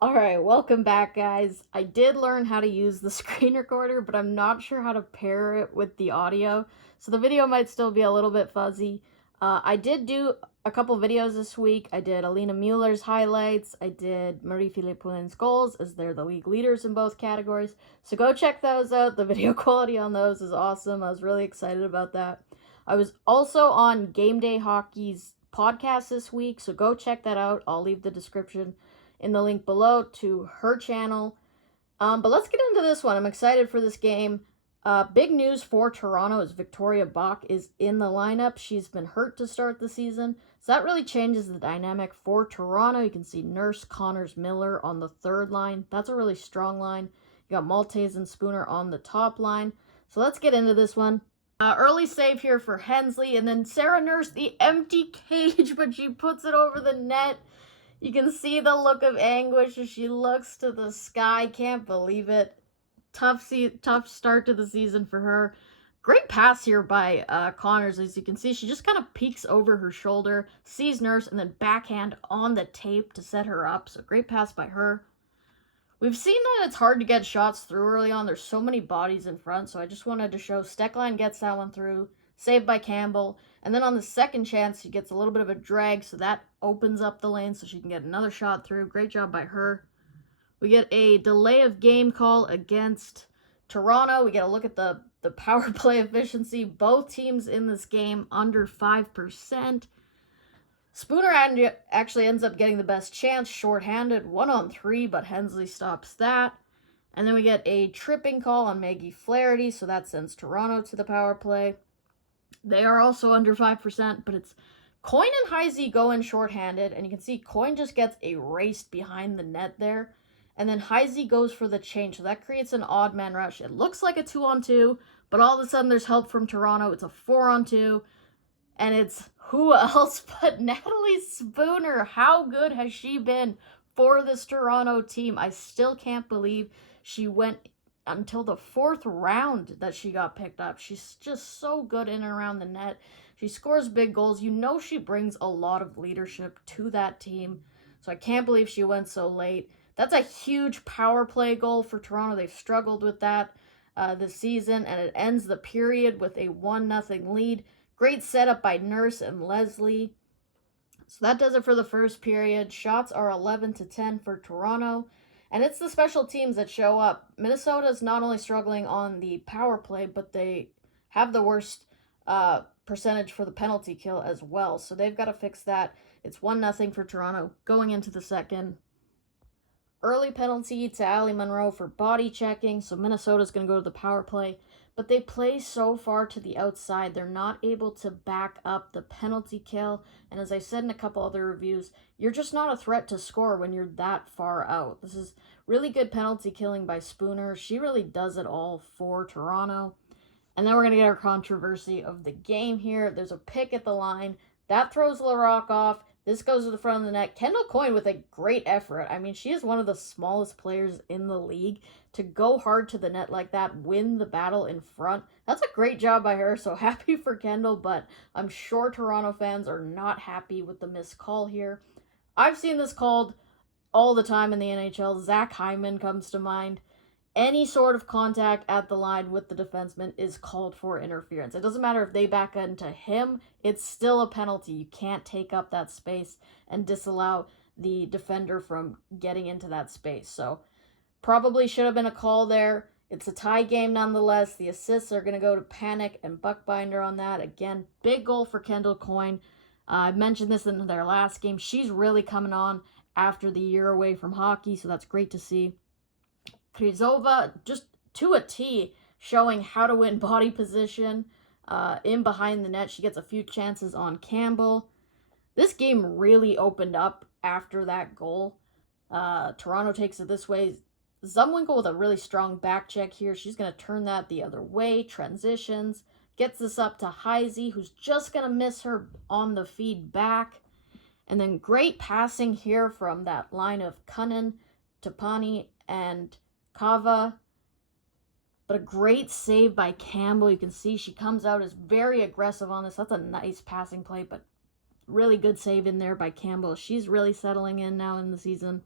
Alright, welcome back, guys. I did learn how to use the screen recorder, but I'm not sure how to pair it with the audio, so the video might still be a little bit fuzzy. I did do a couple videos this week. I did Alina Müller's highlights. I did Marie-Philippe Poulin's goals, as they're the league leaders in both categories. So go check those out. The video quality on those is awesome. I was really excited about that. I was also on GameDay Hockey's podcast this week, so go check that out. I'll leave the description in the link below to her channel. But let's get into this one. I'm excited for this game. Big news for Toronto is Victoria Bach is in the lineup. She's been hurt to start the season, so that really changes the dynamic for Toronto. You can see Nurse, Connors, Müller on the third line. That's a really strong line. You got Maltese and Spooner on the top line. So let's get into this one. Early save here for Hensley, and then Sarah Nurse, the empty cage, but she puts it over the net. You can see the look of anguish as she looks to the sky. Can't believe it. Tough start to the season for her. Great pass here by Connors. As you can see, she just kind of peeks over her shoulder, sees Nurse, and then backhand on the tape to set her up. So great pass by her. We've seen that it's hard to get shots through early on. There's so many bodies in front, so I just wanted to show Steckline gets that one through. Saved by Campbell. And then on the second chance, she gets a little bit of a drag, so that opens up the lane so she can get another shot through. Great job by her. We get a delay of game call against Toronto. We get a look at the power play efficiency. Both teams in this game under 5%. Spooner actually ends up getting the best chance, shorthanded, 1-on-3, but Hensley stops that. And then we get a tripping call on Maggie Flaherty, so that sends Toronto to the power play. They are also under 5%, but it's Coyne and Heisey go in shorthanded, and you can see Coyne just gets erased behind the net there. And then Heisey goes for the change, so that creates an odd man rush. It looks like a 2-on-2, but all of a sudden there's help from Toronto. It's a 4-on-2, and it's who else but Natalie Spooner. How good has she been for this Toronto team? I still can't believe she went until the fourth round that she got picked up. She's just so good in and around the net. She scores big goals. You know she brings a lot of leadership to that team. So I can't believe she went so late. That's a huge power play goal for Toronto. They've struggled with that this season, and it ends the period with a 1-0 lead. Great setup by Nurse and Leslie. So that does it for the first period. Shots are 11-10 for Toronto. And it's the special teams that show up. Minnesota's not only struggling on the power play, but they have the worst percentage for the penalty kill as well. So they've got to fix that. It's 1-0 for Toronto going into the second. Early penalty to Allie Monroe for body checking. So Minnesota's going to go to the power play. But they play so far to the outside, they're not able to back up the penalty kill. And as I said in a couple other reviews, you're just not a threat to score when you're that far out. This is really good penalty killing by Spooner. She really does it all for Toronto. And then we're going to get our controversy of the game here. There's a pick at the line. That throws LaRocque off. This goes to the front of the net. Kendall Coyne with a great effort. I mean, she is one of the smallest players in the league. To go hard to the net like that, win the battle in front, that's a great job by her. So happy for Kendall, but I'm sure Toronto fans are not happy with the missed call here. I've seen this called all the time in the NHL. Zach Hyman comes to mind. Any sort of contact at the line with the defenseman is called for interference. It doesn't matter if they back into him, it's still a penalty. You can't take up that space and disallow the defender from getting into that space. So probably should have been a call there. It's a tie game nonetheless. The assists are going to go to Panic and Buckbinder on that. Again, big goal for Kendall Coyne. I mentioned this in their last game. She's really coming on after the year away from hockey, so that's great to see. Krizova, just to a T, showing how to win body position in behind the net. She gets a few chances on Campbell. This game really opened up after that goal. Toronto takes it this way. Zumwinkle with a really strong back check here. She's going to turn that the other way. Transitions. Gets this up to Heisey, who's just going to miss her on the feed back. And then great passing here from that line of Cunnin, Tapani, and Kava. But a great save by Campbell. You can see she comes out as very aggressive on this. That's a nice passing play, but really good save in there by Campbell. She's really settling in now in the season.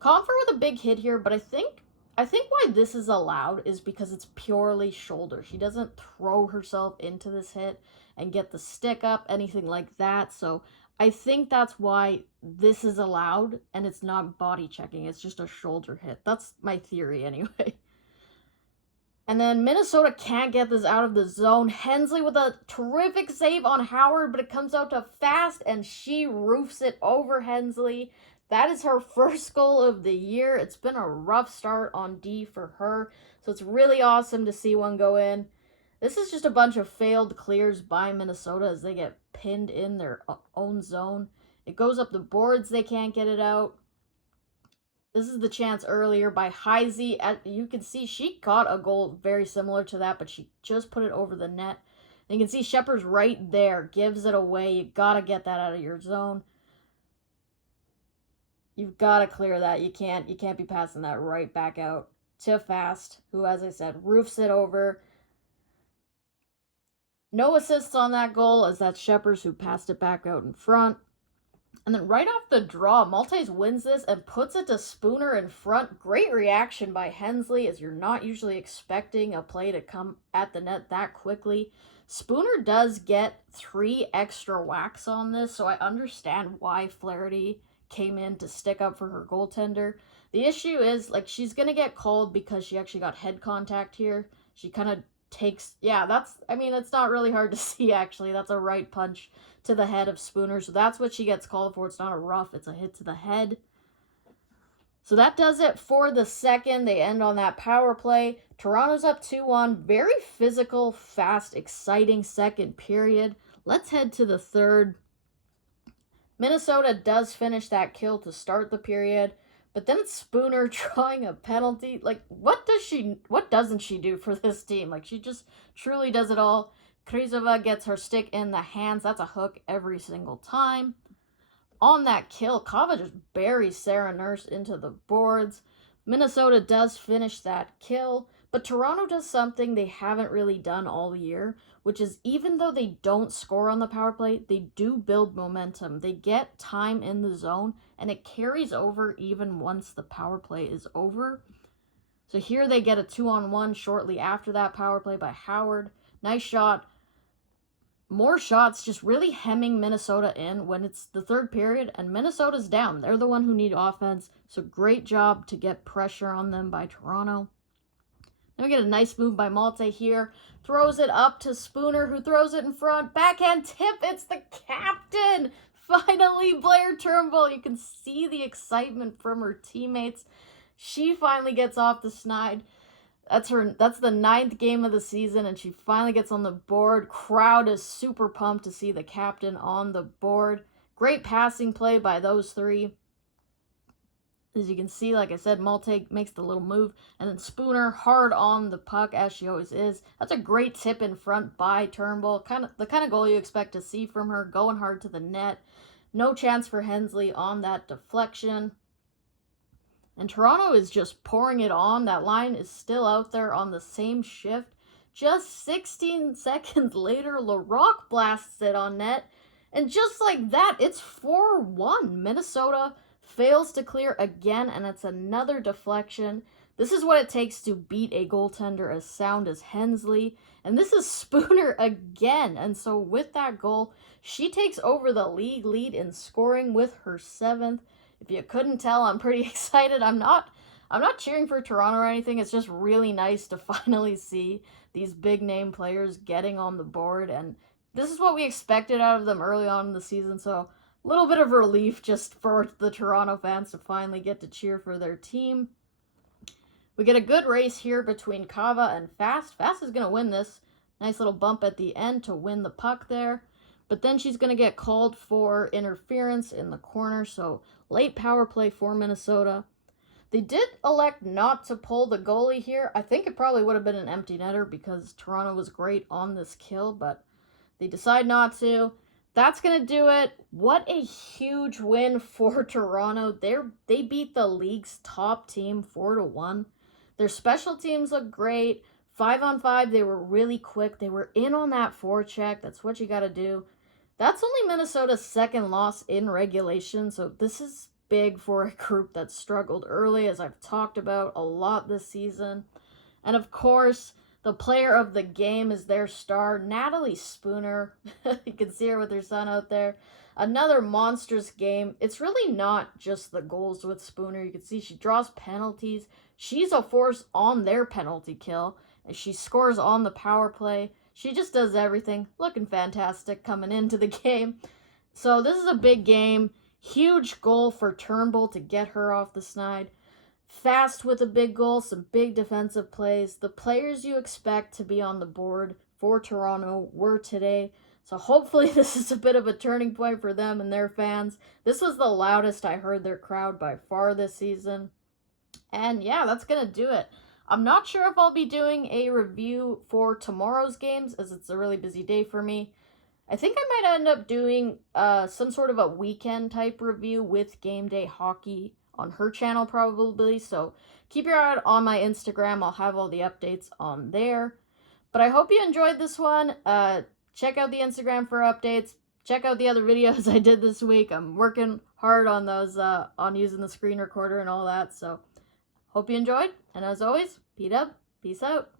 Comfort with a big hit here, but I think why this is allowed is because it's purely shoulder. She doesn't throw herself into this hit and get the stick up, anything like that. So I think that's why this is allowed and it's not body checking. It's just a shoulder hit. That's my theory anyway. And then Minnesota can't get this out of the zone. Hensley with a terrific save on Howard, but it comes out to Fast, and she roofs it over Hensley. That is her first goal of the year. It's been a rough start on D for her, so it's really awesome to see one go in. This is just a bunch of failed clears by Minnesota as they get pinned in their own zone. It goes up the boards. They can't get it out. This is the chance earlier by Heisey. You can see she got a goal very similar to that, but she just put it over the net. And you can see Shepard's right there, gives it away. You got to get that out of your zone. You've got to clear that. You can't be passing that right back out to Fast, who, as I said, roofs it over. No assists on that goal, as that's Shepard who passed it back out in front. And then right off the draw, Maltese wins this and puts it to Spooner in front. Great reaction by Hensley, as you're not usually expecting a play to come at the net that quickly. Spooner does get 3 extra whacks on this, so I understand why Flaherty came in to stick up for her goaltender. The issue is, like, she's going to get called because she actually got head contact here. She kind of takes, it's not really hard to see, actually. That's a right punch to the head of Spooner, so that's what she gets called for. It's not a rough, it's a hit to the head. So that does it for the second. They end on that power play. Toronto's up 2-1. Very physical, fast, exciting second period. Let's head to the third. Minnesota does finish that kill to start the period, but then it's Spooner drawing a penalty. Like, what doesn't she do for this team? Like, she just truly does it all. Krizova gets her stick in the hands. That's a hook every single time. On that kill, Kava just buries Sarah Nurse into the boards. Minnesota does finish that kill, but Toronto does something they haven't really done all year, which is even though they don't score on the power play, they do build momentum. They get time in the zone, and it carries over even once the power play is over. So here they get a 2-on-1 shortly after that power play by Howard. Nice shot. More shots, just really hemming Minnesota in when it's the third period, and Minnesota's down. They're the one who need offense, so great job to get pressure on them by Toronto. Then we get a nice move by Malte here. Throws it up to Spooner, who throws it in front. Backhand tip, it's the captain! Finally, Blair Turnbull. You can see the excitement from her teammates. She finally gets off the snide. That's the 9th game of the season, and she finally gets on the board. Crowd is super pumped to see the captain on the board. Great passing play by those three. As you can see, like I said, Malte makes the little move, and then Spooner hard on the puck, as she always is. That's a great tip in front by Turnbull. The kind of goal you expect to see from her, going hard to the net. No chance for Hensley on that deflection. And Toronto is just pouring it on. That line is still out there on the same shift. Just 16 seconds later, LaRocque blasts it on net. And just like that, it's 4-1. Minnesota fails to clear again, and it's another deflection. This is what it takes to beat a goaltender as sound as Hensley. And this is Spooner again. And so with that goal, she takes over the league lead in scoring with her 7th. If you couldn't tell, I'm pretty excited. I'm not cheering for Toronto or anything. It's just really nice to finally see these big name players getting on the board, and this is what we expected out of them early on in the season, so a little bit of relief just for the Toronto fans to finally get to cheer for their team. We get a good race here between Kava and Fast. Fast is going to win this. Nice little bump at the end to win the puck there. But then she's going to get called for interference in the corner, so late power play for Minnesota. They did elect not to pull the goalie here. I think it probably would have been an empty netter because Toronto was great on this kill, but they decide not to. That's going to do it. What a huge win for Toronto. They beat the league's top team 4-1. Their special teams look great. 5-on-5, they were really quick. They were in on that forecheck. That's what you got to do. That's only Minnesota's second loss in regulation, so this is big for a group that struggled early, as I've talked about a lot this season. And of course, the player of the game is their star, Natalie Spooner. You can see her with her son out there. Another monstrous game. It's really not just the goals with Spooner. You can see she draws penalties. She's a force on their penalty kill. And she scores on the power play. She just does everything. Looking fantastic coming into the game. So this is a big game. Huge goal for Turnbull to get her off the snide. Fast with a big goal, some big defensive plays. The players you expect to be on the board for Toronto were today. So hopefully this is a bit of a turning point for them and their fans. This was the loudest I heard their crowd by far this season. And yeah, that's going to do it. I'm not sure if I'll be doing a review for tomorrow's games, as it's a really busy day for me. I think I might end up doing some sort of a weekend type review with GameDay Hockey on her channel probably, so keep your eye out on my Instagram. I'll have all the updates on there. But I hope you enjoyed this one. Check out the Instagram for updates. Check out the other videos I did this week. I'm working hard on those, on using the screen recorder and all that, so hope you enjoyed. And as always, P-Dub, peace out.